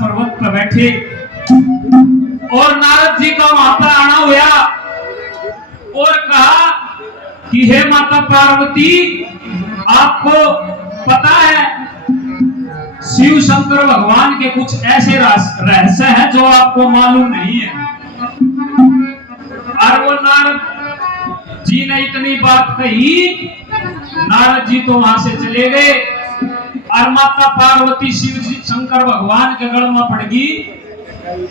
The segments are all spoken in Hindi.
पर्वत पर बैठे और नारद जी का वहां पर आना हुआ और कहा कि हे माता पार्वती, आपको पता है शिव शंकर भगवान के कुछ ऐसे रहस्य हैं जो आपको मालूम नहीं है। और वो नारद जी ने इतनी बात कही, नारद जी तो वहां से चले गए और माता पार्वती शिव शंकर भगवान के गल में पड़ गई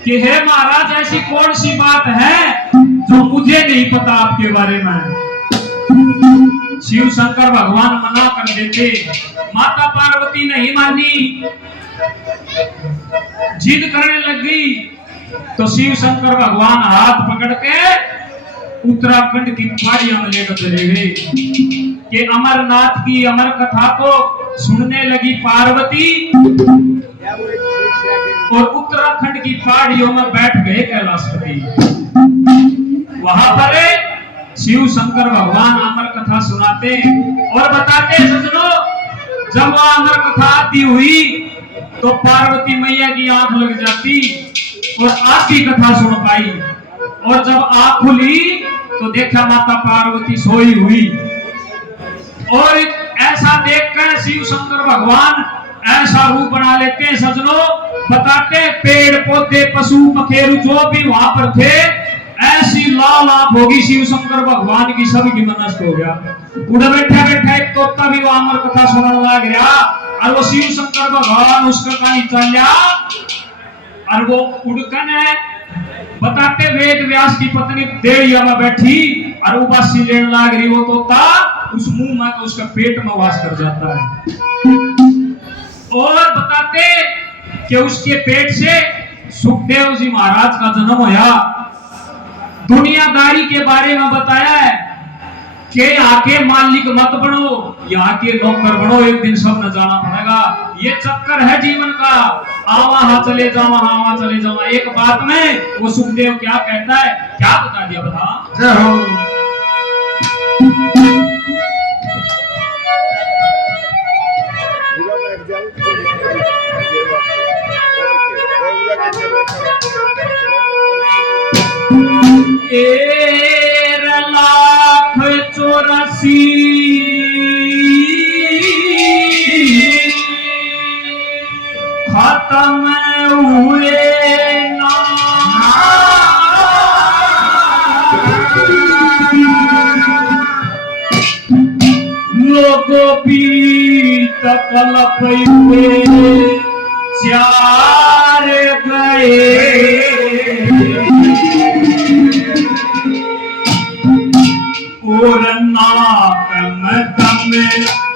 कि हे महाराज, ऐसी कौन सी बात है जो मुझे नहीं पता आपके बारे में। शिव शंकर भगवान मना कर देते, माता पार्वती नहीं मानी, जिद करने लगी तो शिव शंकर भगवान हाथ पकड़ के उत्तराखंड की पहाड़ियों में लेकर चले गए कि अमरनाथ की अमर कथा को सुनने लगी पार्वती और उत्तराखंड की पहाड़ियों में बैठ गए कैलाशपति। वहां पर शिव शंकर भगवान अमर कथा सुनाते और बताते सजनों, जब वह अमर कथा आती हुई तो पार्वती मैया की आंख लग जाती और आधी कथा सुन पाई, और जब आंख खुली तो देखा माता पार्वती सोई हुई। और ऐसा देखकर शिव शंकर भगवान ऐसा रूप बना लेते हैं सजनों, बताते पेड़ पौधे पशु पखेरु जो भी वहां पर थे, ऐसी लाल आंख होगी शिव शंकर भगवान की, सब की मन नष्ट हो गया। उड़ बैठा बैठा एक तोता भी वो अमर कथा सुनने लग गया और वो शिव शंकर भगवान उसका कहीं चल गया और वो उड़कन है बताते वेद व्यास की पत्नी देड़िया में बैठी और उबासी लेने लग रही, वो तोता उस मुंह में तो उसका पेट में वास कर जाता है। और बताते कि उसके पेट से सुखदेव जी महाराज का जन्म होया। दुनियादारी के बारे में बताया है कि यहाँ के मालिक मत बनो, यहाँ के नौकर बनो, एक दिन सब न जाना पड़ेगा। ये चक्कर है जीवन का, आवा हाँ चले जावा, हाँ चले जावा। एक बात में वो सुखदेव क्या कहता है, क्या बता दिया, बता। जय हो। लाख 84 खत्म हुए ना, लोगों भी तकलफ हुए चार गए, और नाक में दम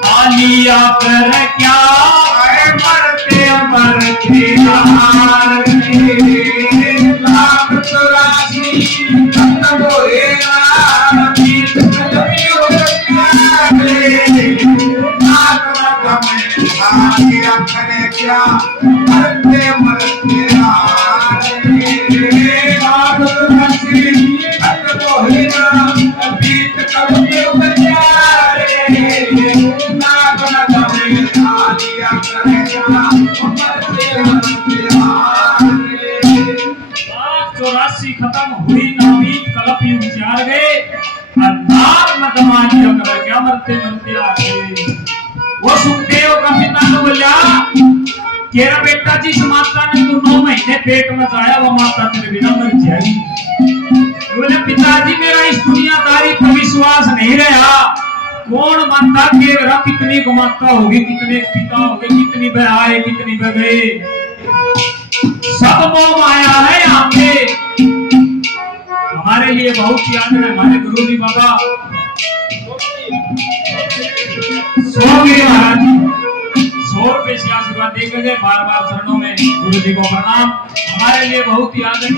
आलिया कर क्या मरते मरते हार लाख 84 खत्म हुए नाक में दम आलिया कर क्या मरते मरते हार लाख 84 खत्म हुए खत्म हुई नामीत कलप युग चार गए, नाक में दमा लिया कर क्या मरते मरते आ गए। वो सुखदेव का पिता ने बोला कि बेटा जिस माता ने तू 9 महीने पेट में जाया वो माता तेरे बिना मर जाएगी। बोले पिताजी मेरा इस दुनियादारी पर विश्वास नहीं रहा, कौन माता के रहा, कितनी माता होगी, कितने पिता होंगे, कितनी बह आए कितनी बह गए, सब मोह माया है यहाँ पे। हमारे लिए बहुत याद है हमारे गुरु जी बाबा सोगिरी महाराज 100 रुपए से आशीर्वाद देकर गए, बार बार चरणों में गुरु जी को प्रणाम। हमारे लिए बहुत याद है,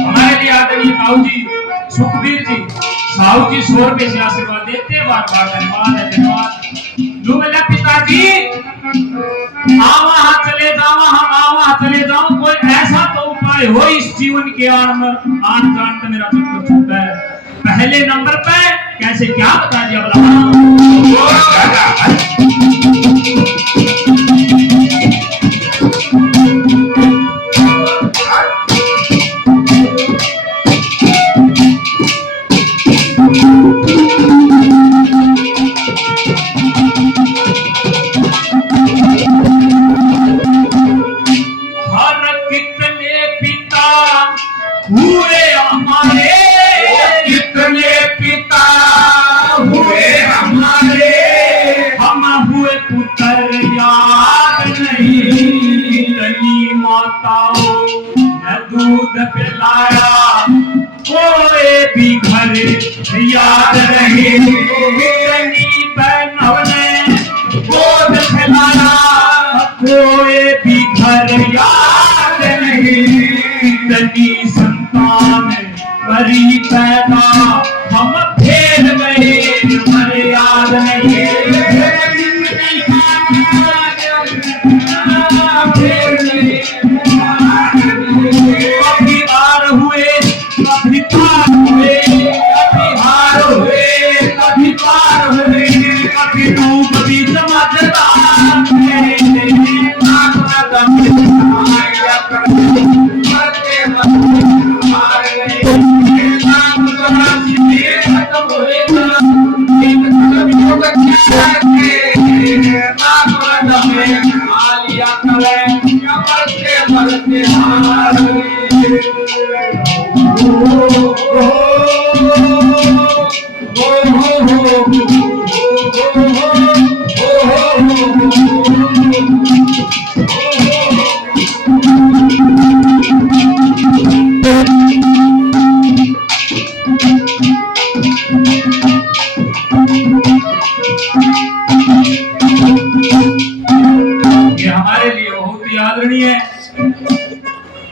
हमारे लिए आदरणीय ताऊ जी सुखबीर जी साहू जी 100 रुपए से आशीर्वाद देते, बार बार धन्यवाद है, धन्यवाद। जो बोला पिताजी आवा चले जावा, आवा चले जाओ, कोई ऐसा तो उपाय हो इस जीवन के आन जान का मेरा चक्कर छूटा है। पहले नंबर पे कैसे क्या बता दिया बोला पुत्र याद नहीं, तनी माताओं ने दूध पिलाया, कोई भी घर याद नहीं, तनी बहनों ने गोद खिलाया, कोई भी घर याद नहीं, तनी संतान करी पैदा, हम फेर गए पर याद नहीं, कभी हार हुए कभी पार हुए, कभी हार हुए कभी पार हुए, कभी डूब भी समझदार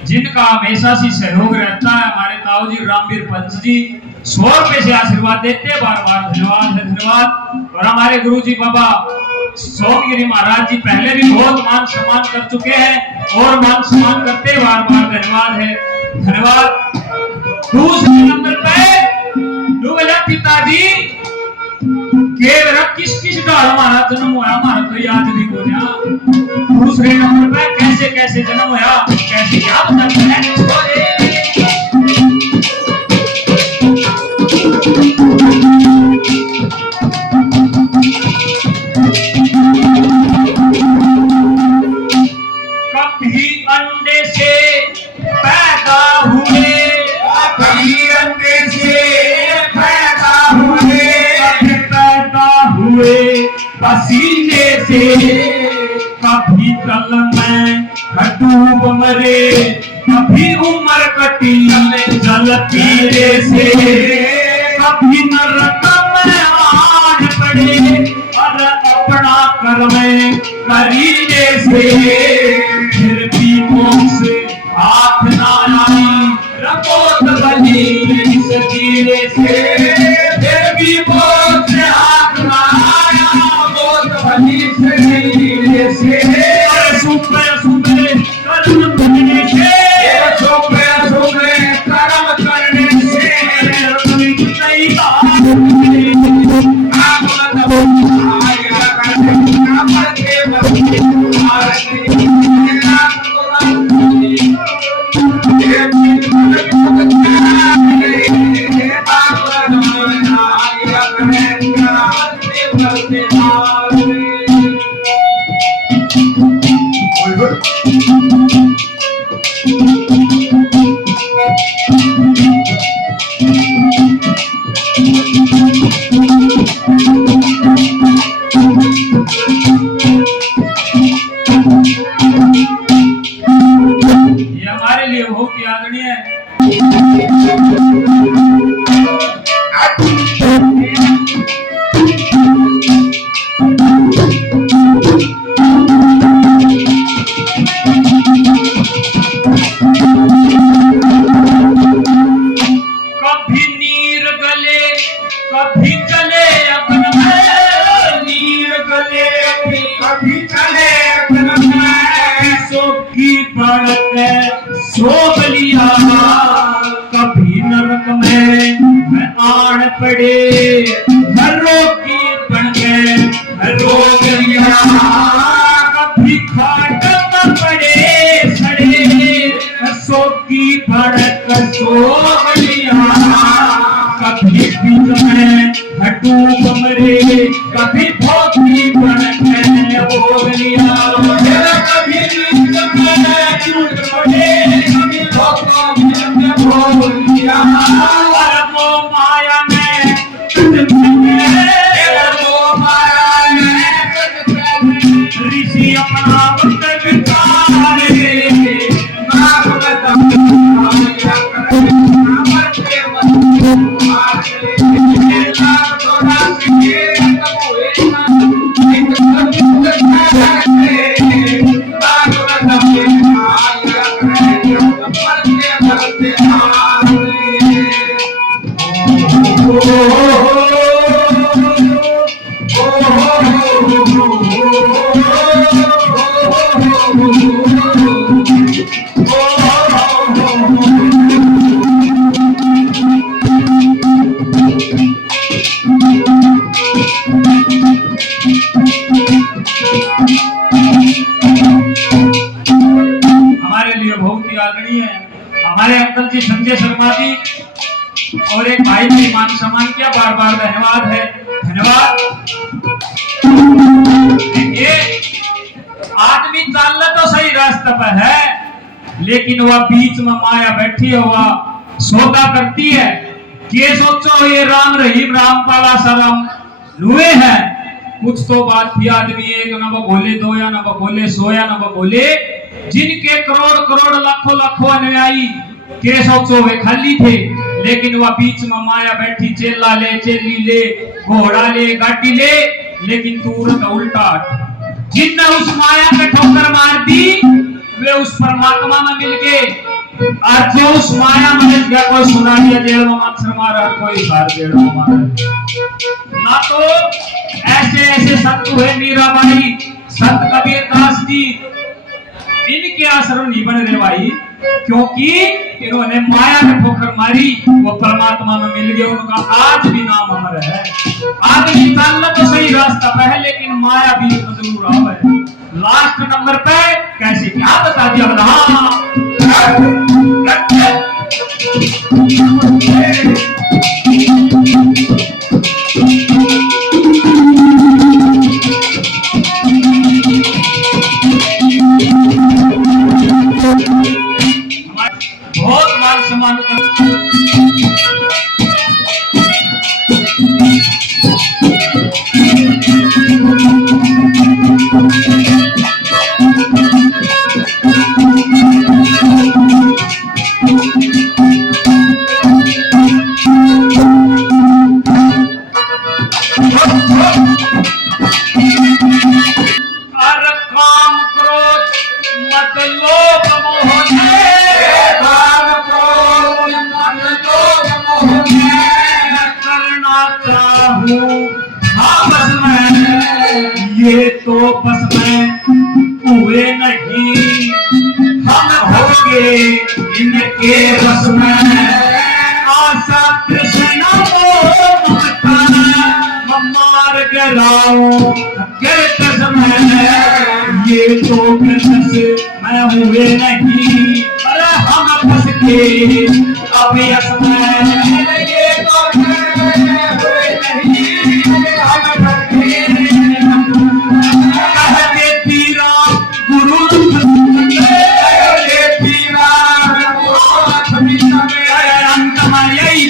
जिनका हमेशा से सहयोग रहता है। हमारे ताऊ जी रामवीर पंच जी 100 रुपए से आशीर्वाद देते हैं, बार बार धन्यवाद है, धन्यवाद। और हमारे गुरु जी बाबा सोमगिरी महाराज जी पहले भी बहुत मान सम्मान कर चुके हैं और मान सम्मान करते हैं, बार बार धन्यवाद है, धन्यवाद। दूसरे नंबर पे डूबला पिताजी केवल किस किस डाल हमारा जन्म हुआ, हमारा तो याद नहीं हो रहा। दूसरे नंबर पे कैसे कैसे जन्म हुआ, कैसे याद करते हैं। कभी अंडे से पैदा हुए, कभी अंडे से पैदा हुए, कभी पैदा हुए पसीने से, कभी तल में डूब मरे, कभी उम्र कटी जल पीने से, कभी नरक में आन पड़े और अपना कर्म करीने से, फिर भी मोक्ष हाथ ना आई रपोत बनी सजीने से, फिर भी मोक्ष हाथ ना आया रपोत बनी सजीने से। सुबह सुबह कर्म करने से, सुबह सुबह कर्म करने से नहीं कभी नरक में आन पड़े, घरों की बन गए रोगियां, कभी खाट में पड़े सड़े, सो की भड़क सोगलियां, कभी बीच में डूब मरे, कभी भोगी बन गए बोगलियां। अपना वक्त बिताए हमारे लिए बहुत ही आदरणीय है हमारे अंकल जी संजय शर्मा जी और एक भाई ने मान सम्मान किया बार बार धन्यवाद है धन्यवाद। देखिए आदमी चालना तो सही रास्ते पर है लेकिन वह बीच में माया बैठी है वह सौदा करती है कि सोचो ये राम रहीम राम पाला सरम रुए हैं कुछ तो बात थी आदमी एक न बोले दो या न बोले सो या न बोले जिनके करोड़ करोड़ लाखों लाखों अनुयायी के सोचो वे खाली थे लेकिन वह बीच में माया बैठी चेला ले चेली ले घोड़ा ले गाड़ी ले लेकिन तुरंत उल्टा जिनने उस माया पे ठोकर मार दी वे उस परमात्मा में मिल गए और जो उस माया में मिल गया कोई सुना दिया जेल में मच्छर मारा कोई सार जेल में मारा ना तो ऐसे ऐसे संत हुए मीराबाई संत कबीर दास जी इनके आश्रम नहीं बन रहे भाई क्योंकि इन्होंने माया में ठोकर मारी वो परमात्मा में मिल गए उनका आज भी नाम अमर है आदमी चालना तो सही रास्ता पे है लेकिन माया भी जरूर है लास्ट नंबर पे कैसे क्या बता दिया बहुत मान सम्मान काम क्रोध मत लोभ मोह करना चाहूं बस मैं ये तो बस मैं हुए नहीं हम होंगे इनके बस में आशा कृष्ण मार गिराऊं ये तो मैं हुए नहीं अरे हम फंस के अभी ये तो हुए नहीं हम कहते पीरा गुरु पीरा अंत में यही